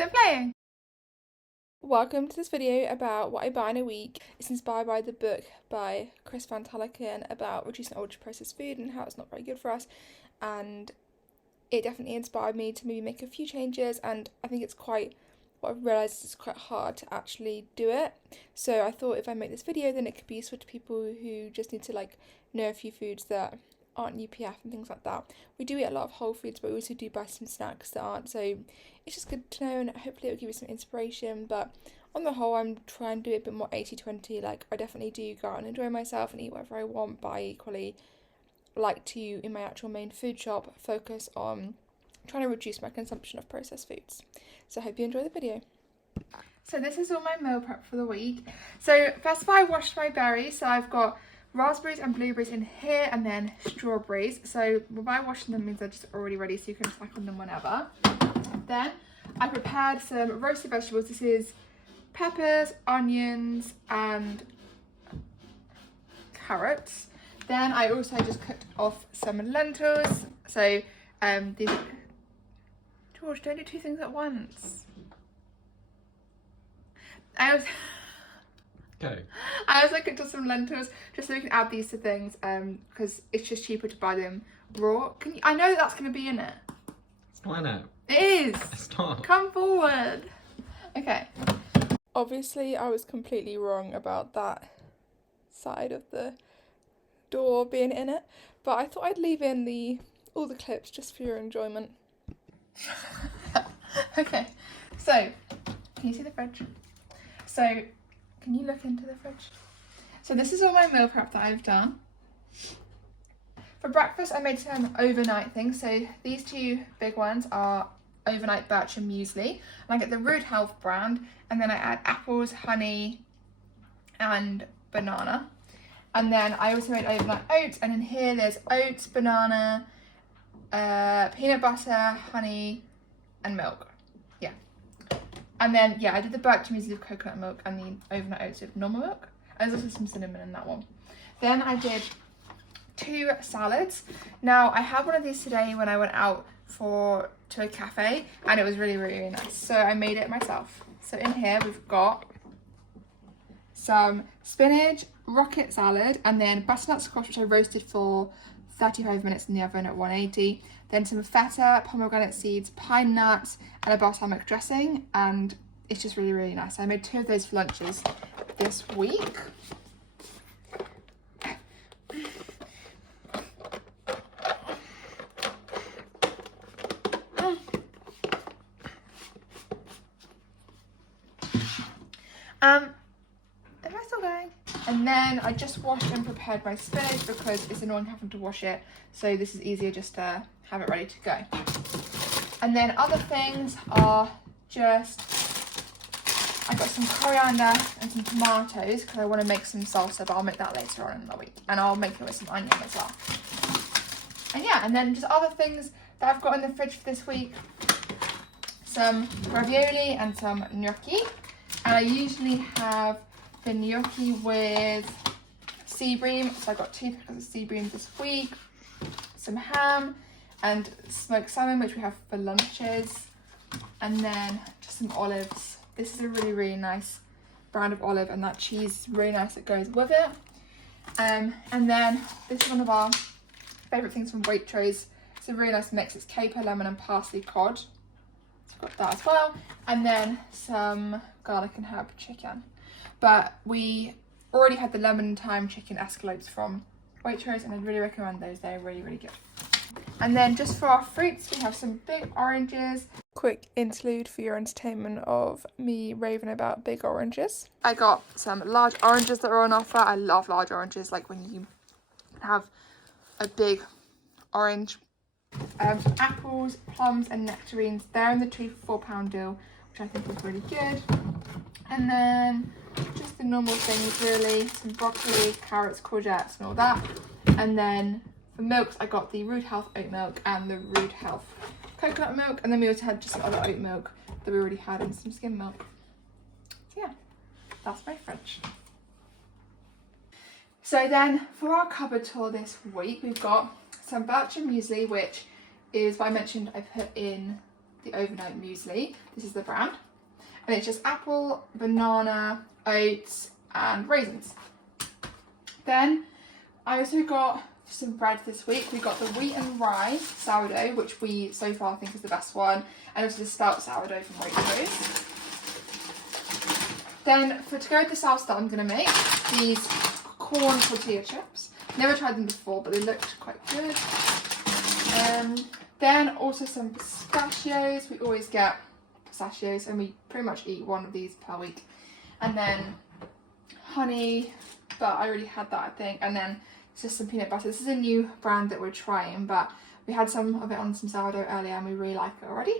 They're playing. Welcome to this video about what I buy in a week. It's inspired by the book by Chris Van Tulleken about reducing ultra-processed food and how it's not very good for us. And it definitely inspired me to maybe make a few changes, and I think what I've realised is it's quite hard to actually do it. So I thought if I make this video, then it could be useful to people who just need to know a few foods that aren't UPF and things like that. We do eat a lot of whole foods, but we also do buy some snacks that aren't, so it's just good to know, and hopefully it'll give you some inspiration. But on the whole, I'm trying to do a bit more 80-20. I definitely do go out and enjoy myself and eat whatever I want, but I equally like to, in my actual main food shop, focus on trying to reduce my consumption of processed foods. So I hope you enjoy the video. So this is all my meal prep for the week. So first of all, I washed my berries. So I've got raspberries and blueberries in here, and then strawberries. So by washing them means they're just already ready, so you can snack on them whenever. Then I prepared some roasted vegetables. This is peppers, onions, and carrots. Then I also just cooked off some lentils. So these. George, don't do two things at once. I was looking for some lentils just so we can add these to things because it's just cheaper to buy them raw. I know that's going to be in it. It's not in it. It is. It's not. Come forward. Okay. Obviously, I was completely wrong about that side of the door being in it, but I thought I'd leave in all the clips just for your enjoyment. Okay, so can you see the fridge? So can you look into the fridge? So this is all my meal prep that I've done. For breakfast, I made some overnight things. So these two big ones are overnight Bircher muesli, and I get the Root Health brand, and then I add apples, honey, and banana. And then I also made overnight oats, and in here there's oats, banana, peanut butter, honey, and milk. Yeah. And then I did the Bircher muesli with coconut milk and the overnight oats with normal milk. And there's also some cinnamon in that one. Then I did 2 salads. Now I had one of these today when I went out to a cafe, and it was really, really, really nice. So I made it myself. So in here we've got some spinach, rocket salad, and then butternut squash, which I roasted for 35 minutes in the oven at 180. Then some feta, pomegranate seeds, pine nuts, and a balsamic dressing, and it's just really, really nice. I made 2 of those for lunches this week. Am I still going? And then I just washed and prepared my spinach because it's annoying having to wash it, so this is easier just to have it ready to go. And then other things are just, I got some coriander and some tomatoes because I want to make some salsa, but I'll make that later on in the week, and I'll make it with some onion as well. And and then just other things that I've got in the fridge for this week, some ravioli and some gnocchi. And I usually have the gnocchi with sea bream, so I got 2 packets of sea bream this week, some ham and smoked salmon, which we have for lunches, and then just some olives. This is a really, really nice brand of olive, and that cheese is really nice that goes with it. And then this is one of our favourite things from Waitrose. It's a really nice mix. It's caper, lemon and parsley cod. So I've got that as well. And then some garlic and herb chicken. But we already had the lemon and thyme chicken escalopes from Waitrose, and I'd really recommend those. They're really, really good. And then just for our fruits, we have some big oranges. Quick interlude for your entertainment of me raving about big oranges. I got some large oranges that are on offer. I love large oranges, like when you have a big orange. Apples, plums and nectarines. They're in the 2 for £4 deal, which I think is really good. And then just the normal things really, some broccoli, carrots, courgettes and all that. And then for milks, I got the Root Health oat milk and the Root Health coconut milk, and then we also had just some other oat milk that we already had and some skim milk. So that's my fridge. So then for our cupboard tour this week, we've got some Bircher muesli, which is, I mentioned I put in the overnight muesli. This is the brand. And it's just apple, banana, oats and raisins. Then I also got some bread this week. We got the wheat and rye sourdough, which we so far think is the best one, and also the stout sourdough from Waitrose. Then to go with the salsa that I'm going to make, these corn tortilla chips. Never tried them before, but they looked quite good. Then also some pistachios. We always get pistachios and we pretty much eat one of these per week. And then honey, but I already had that I think. And then just some peanut butter. This is a new brand that we're trying, but we had some of it on some sourdough earlier and we really like it already.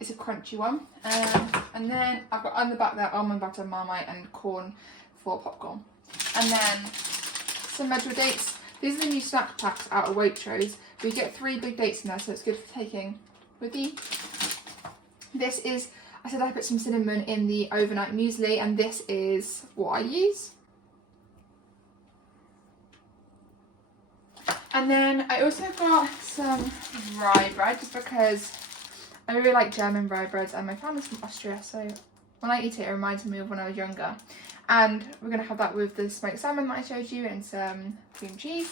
It's a crunchy one. And then I've got on the back there almond butter, Marmite and corn for popcorn. And then some medjool dates. These are the new snack packs out of Waitrose. We get 3 big dates in there, so it's good for taking with you. This is, I said I put some cinnamon in the overnight muesli, and this is what I use. And then I also got some rye bread, just because I really like German rye breads, and my family's from Austria, so when I eat it, it reminds me of when I was younger. And we're going to have that with the smoked salmon that I showed you and some cream cheese.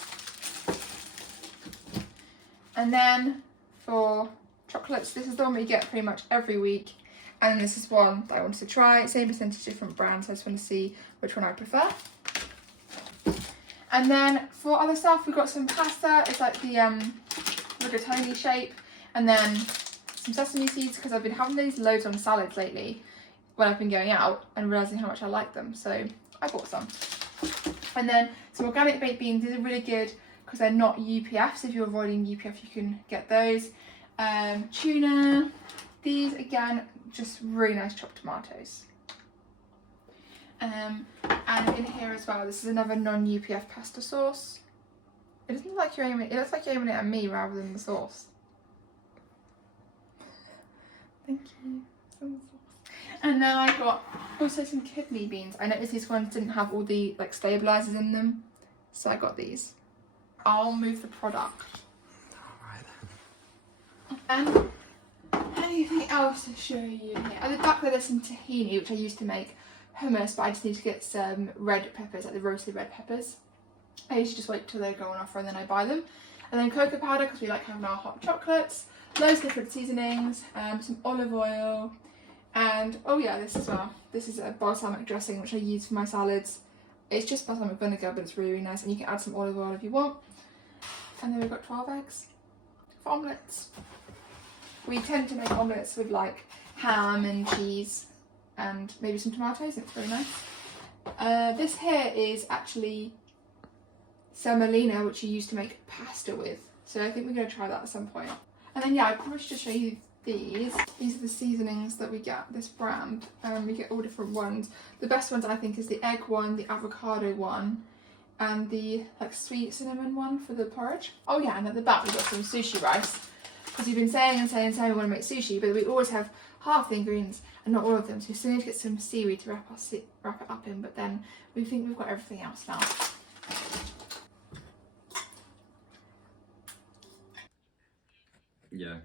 And then for chocolates, this is the one we get pretty much every week. And this is one that I wanted to try. Same percentage, different brands. So I just want to see which one I prefer. And then for other stuff, we've got some pasta. It's like the rigatoni shape. And then some sesame seeds, because I've been having these loads on salads lately when I've been going out and realising how much I like them, so I bought some. And then some organic baked beans. These are really good because they're not UPF, so if you're avoiding UPF you can get those. Tuna. These again, just really nice chopped tomatoes. And in here as well, this is another non-UPF pasta sauce. It doesn't look like you're aiming, it looks like you're aiming it at me rather than the sauce. Thank you. And then I got also some kidney beans. I noticed these ones didn't have all the like stabilizers in them, so I got these. I'll move the product. And anything else to show you here? At the back there's some tahini, which I used to make hummus, but I just need to get some red peppers, like the roasted red peppers. I usually just wait till they go on offer and then I buy them. And then cocoa powder, because we like having our hot chocolates. Loads of different seasonings, some olive oil. And, oh yeah, this as well. This is a balsamic dressing, which I use for my salads. It's just balsamic vinegar, but it's really, really nice. And you can add some olive oil if you want. And then we've got 12 eggs for omelettes. We tend to make omelettes with like ham and cheese and maybe some tomatoes. It's really nice. This here is actually semolina, which you use to make pasta with. So I think we're going to try that at some point. And then, yeah, I probably should show you these. These are the seasonings that we get, this brand. We get all different ones. The best ones, I think, is the egg one, the avocado one, and the like sweet cinnamon one for the porridge. Oh yeah, and at the back we've got some sushi rice. Because we've been saying we want to make sushi, but we always have half the ingredients and not all of them. So we still need to get some seaweed to wrap it up in, but then we think we've got everything else now. Yeah.